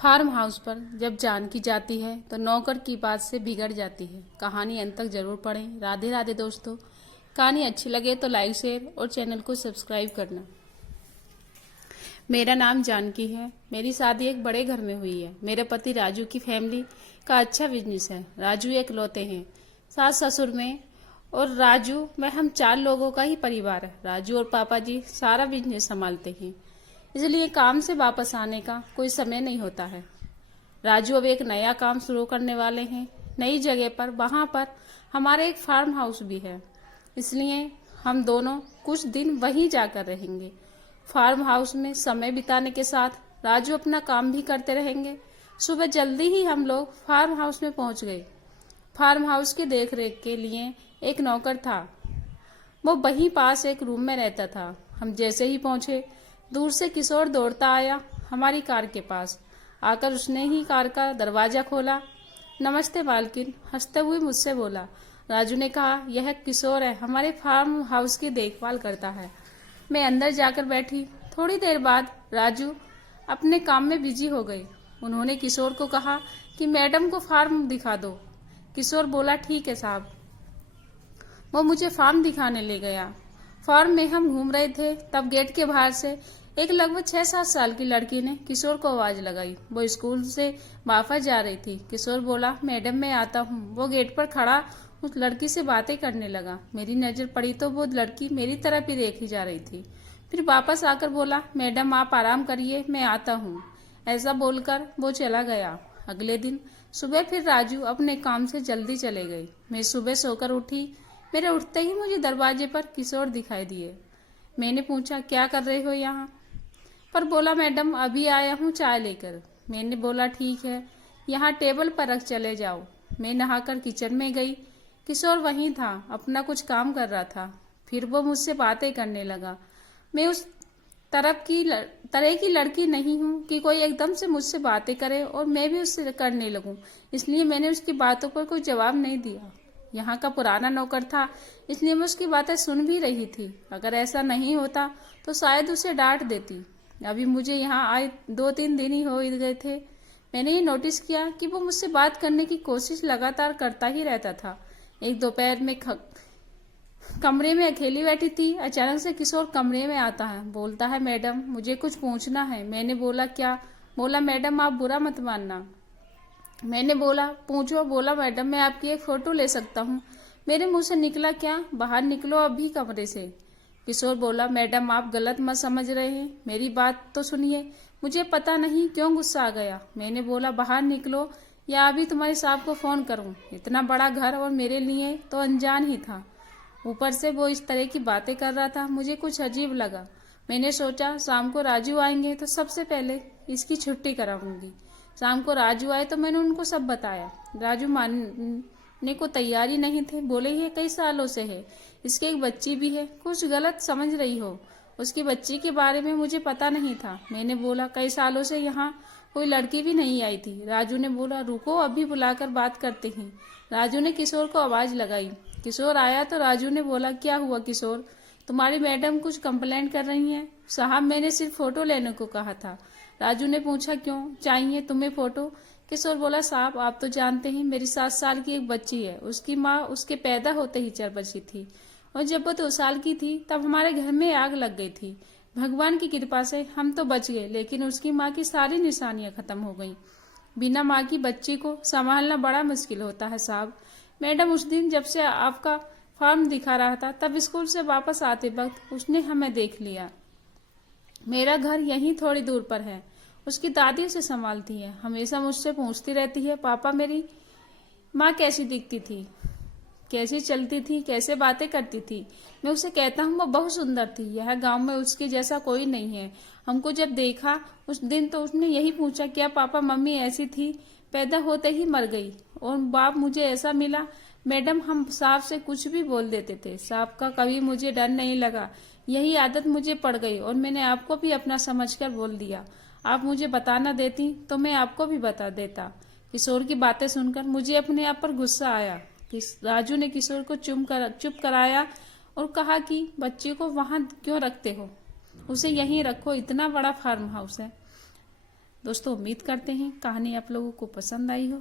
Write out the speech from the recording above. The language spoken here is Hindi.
फार्म हाउस पर जब जानकी जाती है तो नौकर की बात से बिगड़ जाती है। कहानी अंत तक जरूर पढ़ें। राधे राधे दोस्तों। कहानी अच्छी लगे तो लाइक शेयर और चैनल को सब्सक्राइब करना। मेरा नाम जानकी है। मेरी शादी एक बड़े घर में हुई है। मेरे पति राजू की फैमिली का अच्छा बिजनेस है। राजू एक लौते हैं। सास ससुर में और राजू में हम 4 लोगों का ही परिवार है। राजू और पापा जी सारा बिजनेस संभालते हैं, इसलिए काम से वापस आने का कोई समय नहीं होता है। राजू अब एक नया काम शुरू करने वाले हैं नई जगह पर। वहां पर हमारा एक फार्म हाउस भी है, इसलिए हम दोनों कुछ दिन वहीं जाकर रहेंगे। फार्म हाउस में समय बिताने के साथ राजू अपना काम भी करते रहेंगे। सुबह जल्दी ही हम लोग फार्म हाउस में पहुंच गए। फार्म हाउस की देखरेख के लिए एक नौकर था। वो वहीं पास एक रूम में रहता था। हम जैसे ही पहुंचे, दूर से किशोर दौड़ता आया हमारी कार के पास। आकर उसने ही कार का दरवाजा खोला। नमस्ते मालकिन, हंसते हुए मुझसे बोला। राजू ने कहा, यह किशोर है, हमारे फार्म हाउस की देखभाल करता है। मैं अंदर जाकर बैठी। थोड़ी देर बाद राजू अपने काम में बिजी हो गए। उन्होंने किशोर को कहा कि मैडम को फार्म दिखा दो। किशोर बोला, ठीक है साहब। वो मुझे फार्म दिखाने ले गया। फार्म में हम घूम रहे थे, तब गेट के बाहर से एक लगभग 6-7 साल की लड़की ने किशोर को आवाज लगाई। वो स्कूल से वापस जा रही थी। किशोर बोला, मैडम मैं आता हूँ। वो गेट पर खड़ा उस लड़की से बातें करने लगा। मेरी नजर पड़ी तो वो लड़की मेरी तरफ ही देखी जा रही थी। फिर वापस आकर बोला, मैडम आप आराम करिए, मैं आता हूँ। ऐसा बोलकर वो चला गया। अगले दिन सुबह फिर राजू अपने काम से जल्दी चले गए। मैं सुबह सोकर उठी। मेरे उठते ही मुझे दरवाजे पर किशोर दिखाई दिए। मैंने पूछा, क्या कर रहे हो यहाँ? पर बोला, मैडम अभी आया हूँ चाय लेकर। मैंने बोला, ठीक है, यहाँ टेबल पर रख चले जाओ। मैं नहाकर किचन में गई। किशोर वहीं था, अपना कुछ काम कर रहा था। फिर वो मुझसे बातें करने लगा। मैं उस तरह की लड़की नहीं हूँ कि कोई एकदम से मुझसे बातें करे और मैं भी उससे करने लगूं, इसलिए मैंने उसकी बातों पर कोई जवाब नहीं दिया। यहाँ का पुराना नौकर था, इसलिए मैं उसकी बातें सुन भी रही थी। अगर ऐसा नहीं होता तो शायद उसे डांट देती। अभी मुझे यहाँ आए 2-3 दिन ही हो गए थे। मैंने ये नोटिस किया कि वो मुझसे बात करने की कोशिश लगातार करता ही रहता था। एक दोपहर में कमरे में अकेली बैठी थी। अचानक से किशोर कमरे में आता है। बोलता है, मैडम मुझे कुछ पूछना है। मैंने बोला, क्या? बोला, मैडम आप बुरा मत मानना। मैंने बोला, पूछो। बोला, मैडम मैं आपकी एक फोटो ले सकता हूँ। मेरे मुंह से निकला, क्या? बाहर निकलो अभी कमरे से। किशोर बोला, मैडम आप गलत मत समझ रहे हैं, मेरी बात तो सुनिए। मुझे पता नहीं क्यों गुस्सा आ गया। मैंने बोला, बाहर निकलो या अभी तुम्हारे साहब को फोन करूं। इतना बड़ा घर और मेरे लिए तो अनजान ही था। ऊपर से वो इस तरह की बातें कर रहा था। मुझे कुछ अजीब लगा। मैंने सोचा शाम को राजू आएंगे तो सबसे पहले इसकी छुट्टी कराऊंगी। शाम को राजू आए तो मैंने उनको सब बताया। राजू मानने को तैयार ही नहीं थे। बोले, ये कई सालों से है, इसकी एक बच्ची भी है, कुछ गलत समझ रही हो। उसकी बच्ची के बारे में मुझे पता नहीं था। मैंने बोला, कई सालों से यहाँ कोई लड़की भी नहीं आई थी। राजू ने बोला, रुको अभी बुलाकर बात करते हैं। राजू ने किशोर को आवाज लगाई। किशोर आया तो राजू ने बोला, क्या हुआ किशोर, तुम्हारी मैडम कुछ कंप्लेंट कर रही हैं? साहब मैंने सिर्फ फोटो लेने को कहा था। राजू ने पूछा, क्यों चाहिए तुम्हें फोटो? किशोर बोला, साहब आप तो जानते हैं मेरी 7 साल की एक बच्ची है। उसकी माँ उसके पैदा होते ही चल बसी थी और जब वो 2 साल की थी तब हमारे घर में आग लग गई थी। भगवान की कृपा से हम तो बच गए, लेकिन उसकी माँ की सारी निशानियां खत्म हो गईं। बिना माँ की बच्ची को संभालना बड़ा मुश्किल होता है साहब। मैडम उस दिन जब से आपका फार्म दिखा रहा था, तब स्कूल से वापस आते वक्त उसने हमें देख लिया। मेरा घर यहीं थोड़ी दूर पर है। उसकी दादी उसे संभालती है। हमेशा मुझसे पूछती रहती है, पापा मेरी माँ कैसी दिखती थी, कैसी चलती थी, कैसे बातें करती थी? मैं उसे कहता हूँ वो बहुत सुंदर थी, यह गांव में उसके जैसा कोई नहीं है। हमको जब देखा उस दिन तो उसने यही पूछा, क्या पापा मम्मी ऐसी थी? पैदा होते ही मर गई और बाप मुझे ऐसा मिला। मैडम हम साहब से कुछ भी बोल देते थे। साहब का कभी मुझे डर नहीं लगा। यही आदत मुझे पड़ गई और मैंने आपको भी अपना समझकर बोल दिया। आप मुझे बताना देती तो मैं आपको भी बता देता। किशोर की बातें सुनकर मुझे अपने आप पर गुस्सा आया। राजू ने किशोर को चुप कराया और कहा कि बच्ची को वहां क्यों रखते हो, उसे यहीं रखो, इतना बड़ा फार्म हाउस है। दोस्तों उम्मीद करते हैं कहानी आप लोगों को पसंद आई हो।